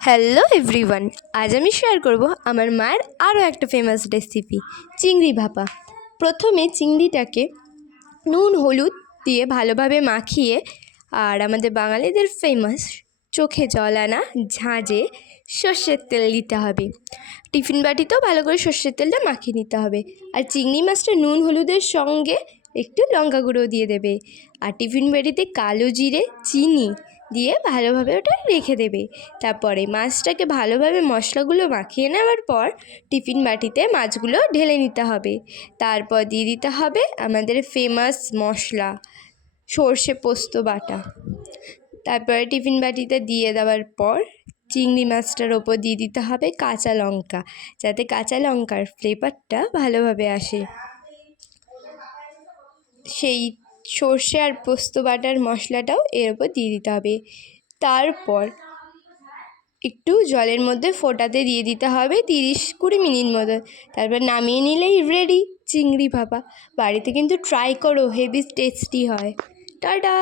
Hello everyone, আজ আমি share করব আমার মায়ের আরও একটা ফেমাস রেসিপি, চিংড়ি ভাপা। প্রথমে চিংড়িটাকে নুন হলুদ দিয়ে ভালোভাবে মাখিয়ে আর আমাদের বাঙালিদের ফেমাস চোখে জল আনা ঝাঁঝে সর্ষের তেল দিতে হবে। টিফিন বাটিতেও ভালো করে সর্ষের তেলটা মাখিয়ে নিতে হবে। আর চিংড়ি মাছটা নুন হলুদের সঙ্গে একটু লঙ্কা গুঁড়ো দিয়ে দেবে। আর টিফিন বাটিতে কালো জিরে চিনি দিয়ে ভালোভাবে ওটা রেখে দেবে। তারপরে মাছটাকে ভালোভাবে মশলাগুলো মাখিয়ে নেওয়ার পর টিফিন বাটিতে মাছগুলো ঢেলে নিতে হবে। তারপর দিয়ে দিতে হবে আমাদের ফেমাস মশলা সর্ষে পোস্ত বাটা। তারপরে টিফিন বাটিতে দিয়ে দেওয়ার পর চিংড়ি মাছটার ওপর দিয়ে দিতে হবে কাঁচা লঙ্কা, যাতে কাঁচা লঙ্কার ফ্লেভারটা ভালোভাবে আসে। সেই সর্ষে আর পোস্ত বাটার মশলাটাও এর ওপর দিয়ে দিতে হবে। তারপর একটু জলের মধ্যে ফোটাতে দিয়ে দিতে হবে 30-20 মিনিট মতো। তারপর নামিয়ে নিলেই রেডি চিংড়ি ভাপা। বাড়িতে কিন্তু ট্রাই করো, হেভি টেস্টি হয়। টাটা।